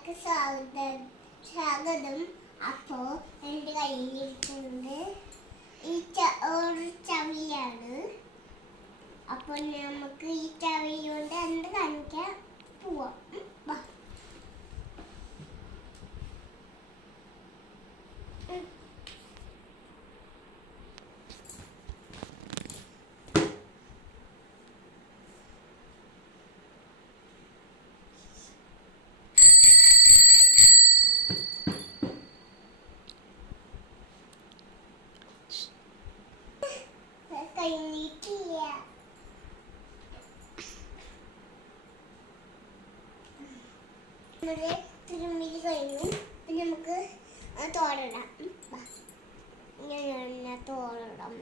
എല്ലാവർക്കും സ്വാഗതം. അപ്പോൾ എൻ്റെ കയ്യിലിരിക്കുന്നത് ഒരു ചവിയാണ്. അപ്പോൾ നമുക്ക് ഈ ചവി കൊണ്ട് എന്ത് കാണിക്കാൻ പോവാം. കഴിഞ്ഞിട്ടില്ല. നമ്മുടെ തിരുമ്മിൽ കഴിഞ്ഞു. പിന്നെ നമുക്ക് തോരടാം. ഇങ്ങനെ തോരടാം.